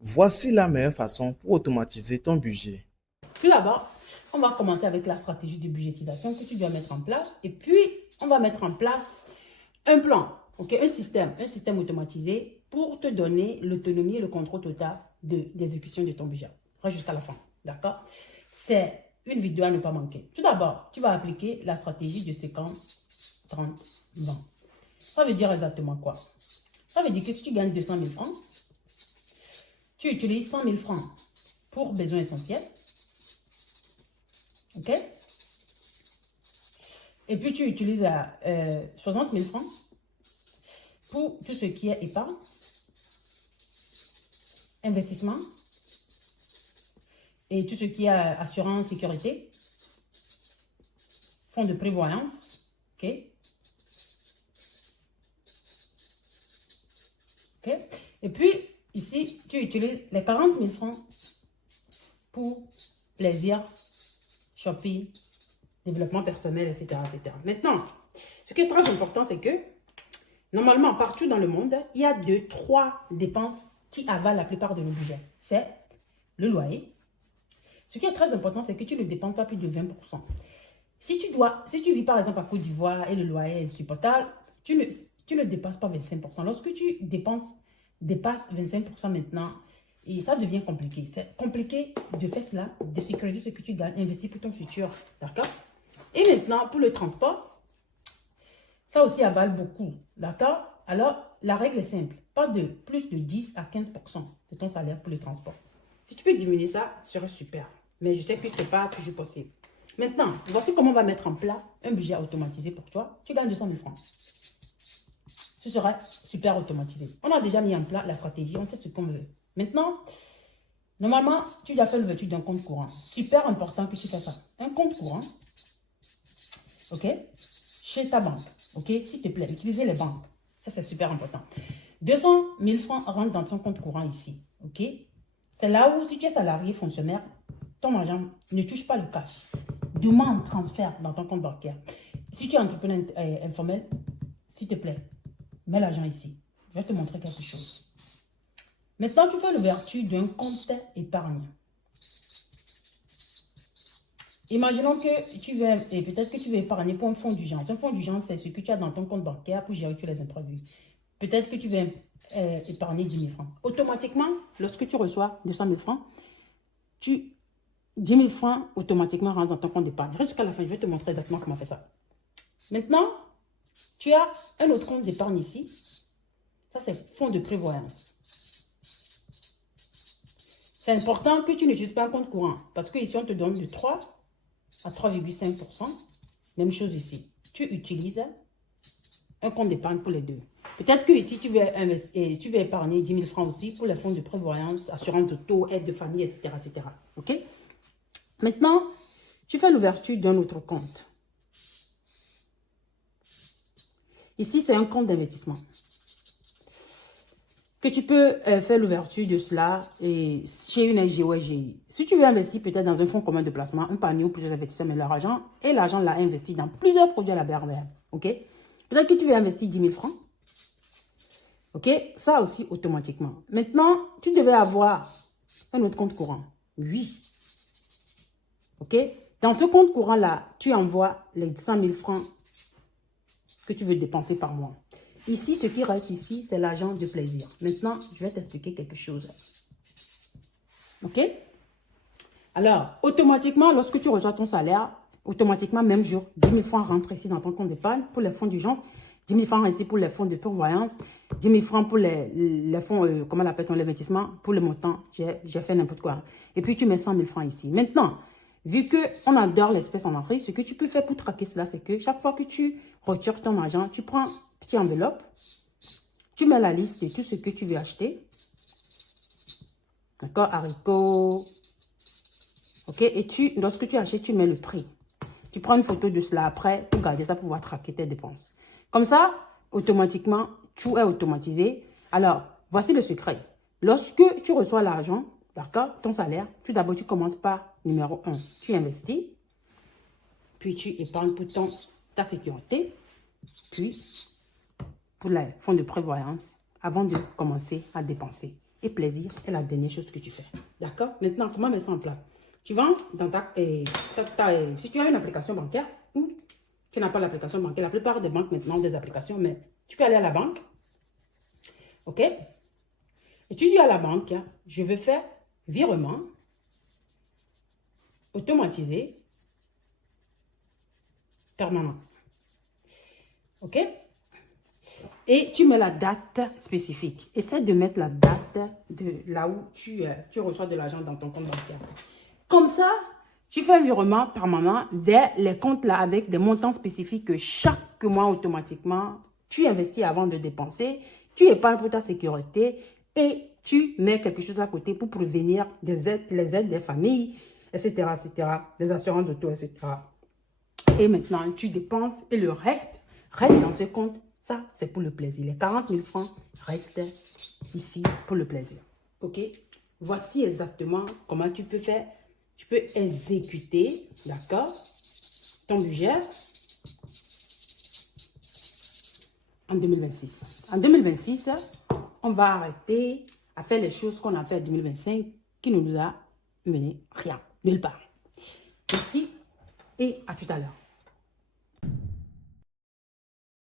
Voici la meilleure façon pour automatiser ton budget. Tout d'abord, on va commencer avec la stratégie de budgétisation que tu dois mettre en place. Et puis, on va mettre en place un plan, okay? Un système automatisé pour te donner l'autonomie et le contrôle total d'exécution de ton budget. Reste jusqu'à la fin, d'accord? C'est une vidéo à ne pas manquer. Tout d'abord, tu vas appliquer la stratégie de 50-30-20. Ça veut dire exactement quoi? Ça veut dire que si tu gagnes 200 000 francs, tu utilises 100 000 francs pour besoins essentiels. OK? Et puis, tu utilises 60 000 francs pour tout ce qui est épargne, investissement et tout ce qui est assurance, sécurité, fonds de prévoyance. OK? OK? Et puis, ici, tu utilises les 40 000 francs pour plaisir, shopping, développement personnel, etc., etc. Maintenant, ce qui est très important, c'est que normalement, partout dans le monde, il y a trois dépenses qui avalent la plupart de nos budgets. C'est le loyer. Ce qui est très important, c'est que tu ne dépenses pas plus de 20%. Si tu vis par exemple à Côte d'Ivoire et le loyer est insupportable, tu ne dépasses pas 25%. Lorsque tu dépasses 25% maintenant, et ça devient compliqué. C'est compliqué de faire cela, de sécuriser ce que tu gagnes, investir pour ton futur. D'accord? Et maintenant, pour le transport, ça aussi avale beaucoup. D'accord? Alors, la règle est simple. Pas de plus de 10 à 15% de ton salaire pour le transport. Si tu peux diminuer ça, ce serait super. Mais je sais que ce n'est pas toujours possible. Maintenant, voici comment on va mettre en place un budget automatisé pour toi. Tu gagnes 200 000 francs. Ce sera super automatisé. On a déjà mis en place la stratégie, on sait ce qu'on veut. Maintenant, normalement, tu dois faire l'ouverture d'un compte courant. Super important que tu fasses ça. Un compte courant, ok, chez ta banque, ok, s'il te plaît, utilisez les banques. Ça, c'est super important. 200 000 francs rentrent dans ton compte courant ici, ok. C'est là où, si tu es salarié, fonctionnaire, ton argent ne touche pas le cash. Demande transfert dans ton compte bancaire. Si tu es entrepreneur informel, s'il te plaît, mets l'argent ici. Je vais te montrer quelque chose. Maintenant, tu fais l'ouverture d'un compte épargne. Imaginons que tu veux, et peut-être que tu veux épargner pour un fonds d'urgence. Un fonds d'urgence, c'est ce que tu as dans ton compte bancaire pour gérer tous les imprévus. Peut-être que tu veux épargner 10 000 francs. Automatiquement, lorsque tu reçois 200 000 francs, 10 000 francs automatiquement rentrent dans ton compte d'épargne. Reste jusqu'à la fin, je vais te montrer exactement comment faire ça. Maintenant, tu as un autre compte d'épargne ici. Ça, c'est fonds de prévoyance. C'est important que tu n'utilises pas un compte courant parce qu'ici, on te donne de 3 à 3,5%. Même chose ici. Tu utilises un compte d'épargne pour les deux. Peut-être que ici, tu veux épargner 10 000 francs aussi pour les fonds de prévoyance, assurance auto, aide de famille, etc., etc. OK? Maintenant, tu fais l'ouverture d'un autre compte. Ici, c'est un compte d'investissement. Que tu peux faire l'ouverture de cela chez une SG ou SGI. Si tu veux investir peut-être dans un fonds commun de placement, un panier ou plusieurs investisseurs mettent leur argent et l'argent l'a investi dans plusieurs produits à la BRVM. OK? Peut-être que tu veux investir 10 000 francs. OK? Ça aussi automatiquement. Maintenant, tu devais avoir un autre compte courant. Oui. OK? Dans ce compte courant-là, tu envoies les 100 000 francs que tu veux dépenser par mois. Ici, ce qui reste ici, c'est l'argent de plaisir. Maintenant, je vais t'expliquer quelque chose. OK? Alors, automatiquement, lorsque tu reçois ton salaire, automatiquement, même jour, 10 000 francs rentrent ici dans ton compte d'épargne pour les fonds d'urgence, 10 000 francs ici pour les fonds de prévoyance, 10 000 francs pour les fonds, comment on appelle l'investissement, pour le montant, j'ai fait n'importe quoi. Et puis, tu mets 100 000 francs ici. Maintenant, vu qu'on adore l'espèce en Afrique, ce que tu peux faire pour traquer cela, c'est que chaque fois que tu retires ton argent, tu prends une petite enveloppe, tu mets la liste de tout ce que tu veux acheter. D'accord, haricots. OK, et lorsque tu achètes, tu mets le prix. Tu prends une photo de cela après pour garder ça, pour pouvoir traquer tes dépenses. Comme ça, automatiquement, tout est automatisé. Alors, voici le secret. Lorsque tu reçois l'argent, d'accord, ton salaire, d'abord, tu commences par numéro 1. Tu investis, puis tu épargnes pour ta sécurité, puis pour les fonds de prévoyance, avant de commencer à dépenser. et plaisir est la dernière chose que tu fais. D'accord? Maintenant, comment mettre ça en place? Tu vas dans si tu as une application bancaire ou tu n'as pas l'application bancaire, la plupart des banques maintenant ont des applications, mais tu peux aller à la banque. OK? Et tu dis à la banque, je veux faire virement automatisé permanent. OK? Et tu mets la date spécifique. Essaie de mettre la date de là où tu reçois de l'argent dans ton compte bancaire. Comme ça, tu fais un virement permanent vers les comptes là avec des montants spécifiques que chaque mois automatiquement, tu investis avant de dépenser, tu épargnes pour ta sécurité et tu mets quelque chose à côté pour prévenir les aides des familles, etc., les assurances d'auto, etc. Et maintenant, tu dépenses et le reste dans ce compte. Ça, c'est pour le plaisir. Les 40 000 francs restent ici pour le plaisir. OK? Voici exactement comment tu peux faire. Tu peux exécuter, d'accord, ton budget en 2026. En 2026, on va arrêter à faire les choses qu'on a fait en 2025 qui ne nous a mené rien, nulle part. Merci et à tout à l'heure.